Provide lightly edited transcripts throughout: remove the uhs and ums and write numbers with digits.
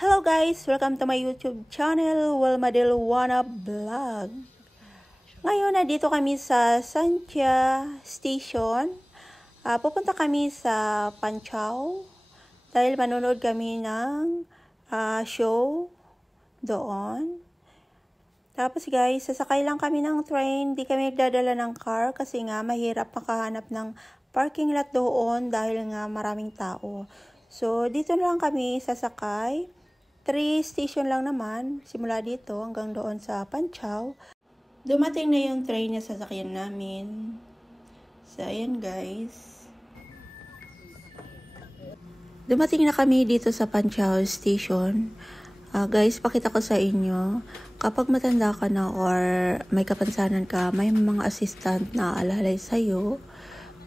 Hello guys! Welcome to my YouTube channel, Wilmadel Wanna Vlog. Ngayon, dito kami sa Santia Station. Pupunta kami sa Panchao dahil manonood kami ng show doon. Tapos guys, sasakay lang kami ng train. Di kami nagdadala ng car kasi nga mahirap makahanap ng parking lot doon dahil nga maraming tao. So, dito na lang kami sasakay. 3 station lang naman, simula dito hanggang doon sa Panchao. Dumating na yung train na sasakyan namin. So, ayan guys. Dumating na kami dito sa Panchao Station. Guys, pakita ko sa inyo. Kapag matanda ka na or may kapansanan ka, may mga assistant na alalay sa'yo.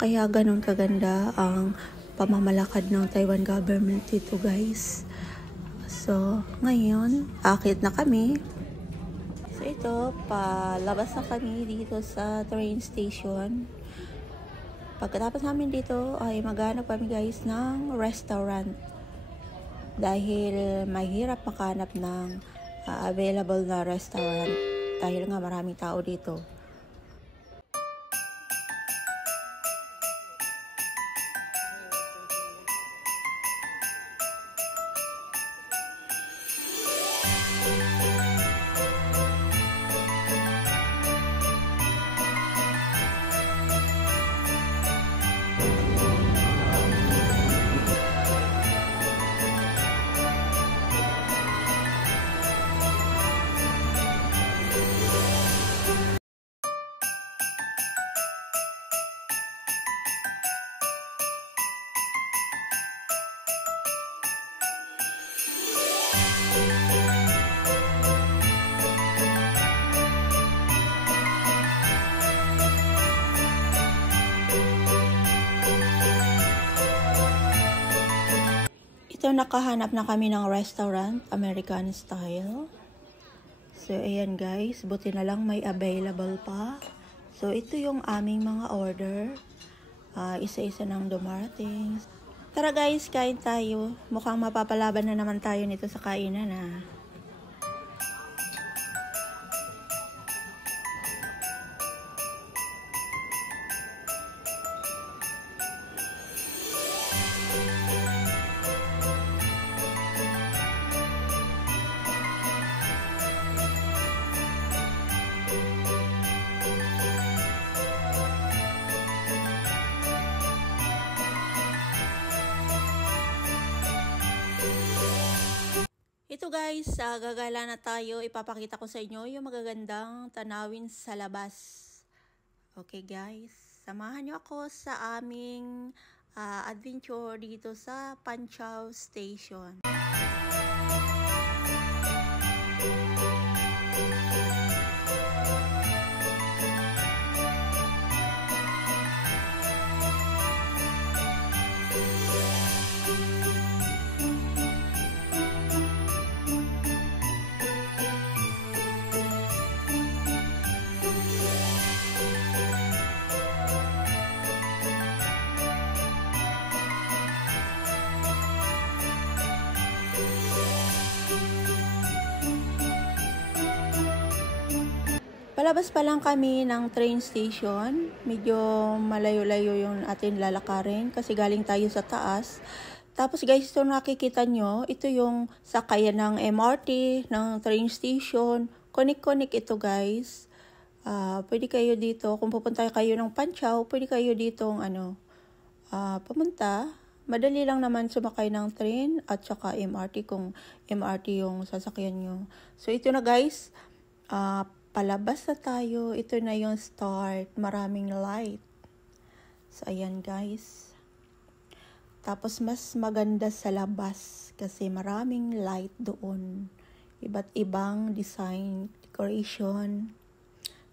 Kaya ganun kaganda ang pamamalakad ng Taiwan government dito guys. So, ngayon, akit na kami. So, ito, palabas na kami dito sa train station. Pagkatapos namin dito, ay maghanap kami guys ng restaurant. Dahil mahirap makahanap ng available na restaurant. Dahil nga maraming tao dito. Ito, nakahanap na kami ng restaurant, American style. So, ayan guys, buti na lang may available pa. So, ito yung aming mga order. Isa-isa nang dumarating. Tara guys, kain tayo. Mukhang mapapalaban na naman tayo nito sa kainan Ito guys, gagala na tayo. Ipapakita ko sa inyo yung magagandang tanawin sa labas. Okay guys, samahan nyo ako sa aming adventure dito sa Panchao Station. Palabas pa lang kami ng train station. Medyo malayo-layo yung atin lalakarin kasi galing tayo sa taas. Tapos guys, ito nakikita nyo, ito yung sakayan ng MRT, ng train station. Connect ito guys. Pwede kayo dito, kung pupunta kayo ng Panchao, pwede kayo dito pumunta. Madali lang naman sumakay ng train at saka MRT kung MRT yung sasakyan nyo. So ito na guys, palabas na tayo. Ito na yung start. Maraming light. So, ayan guys. Tapos, mas maganda sa labas kasi maraming light doon. Iba't ibang design, decoration.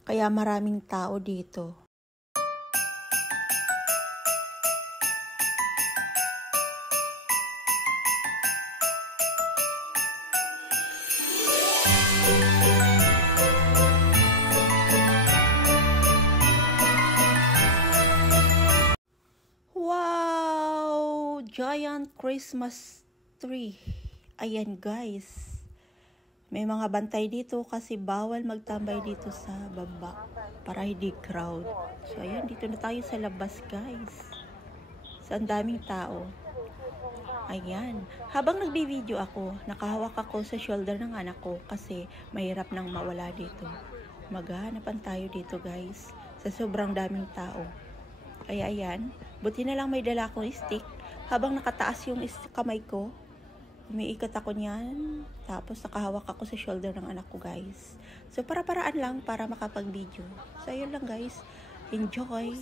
Kaya maraming tao dito. Giant Christmas tree. Ayan guys, may mga bantay dito kasi bawal magtambay dito sa baba para hindi crowd. So ayan, dito na tayo sa labas guys. So ang daming tao. Ayan, habang nagbi-video ako, nakahawak ako sa shoulder ng anak ko kasi mahirap nang mawala dito. Maghahanapan tayo dito guys, sa sobrang daming tao. Kaya ayan, buti na lang may dala akong stick. Habang nakataas yung kamay ko, umiikot ako niyan, tapos nakahawak ako sa shoulder ng anak ko guys. So para-paraan lang para makapag-video. So ayun lang guys, enjoy!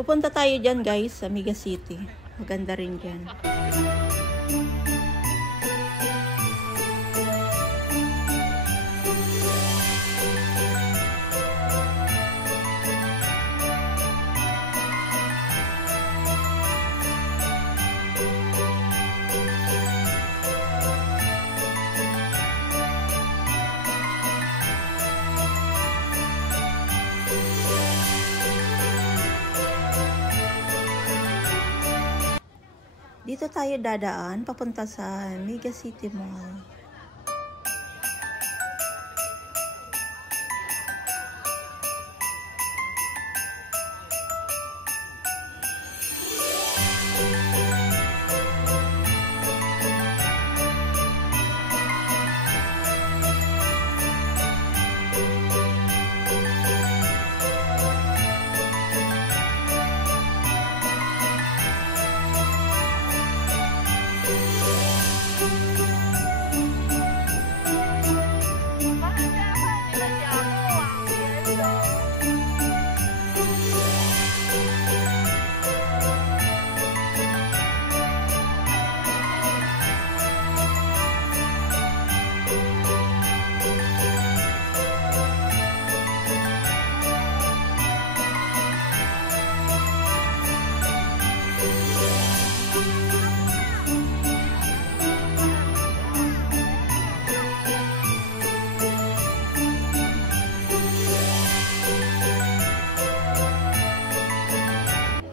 Pupunta tayo dyan guys sa Mega City. Maganda rin dyan. Dito tayo dadaan papunta sa Mega City Mall.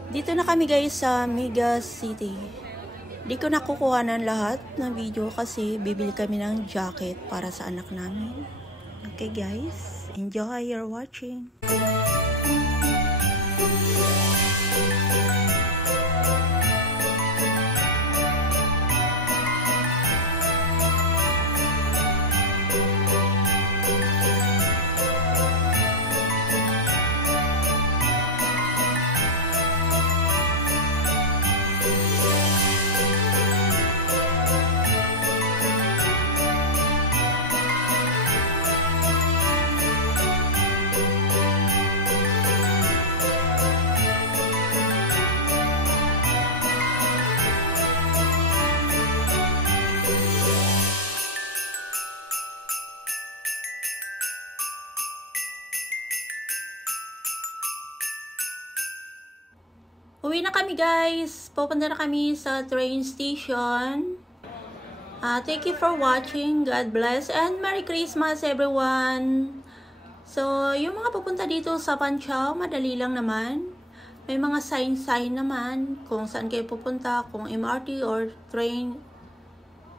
Dito na kami guys sa Mega City. Di ko nakukuha ng lahat ng video kasi bibili kami ng jacket para sa anak namin. Okay guys, enjoy your watching. Uwi na kami guys. Pupunta na kami sa train station. Thank you for watching. God bless and Merry Christmas everyone. So, yung mga pupunta dito sa Panchao, madali lang naman. May mga sign naman kung saan kayo pupunta, kung MRT or train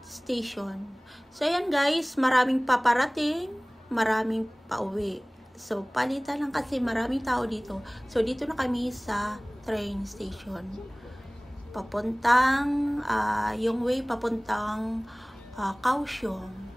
station. So, ayan guys, maraming paparating, maraming pauwi. So, palitan lang kasi maraming tao dito. So, dito na kami sa train station. Papuntang, yung way papuntang Kaohsiung.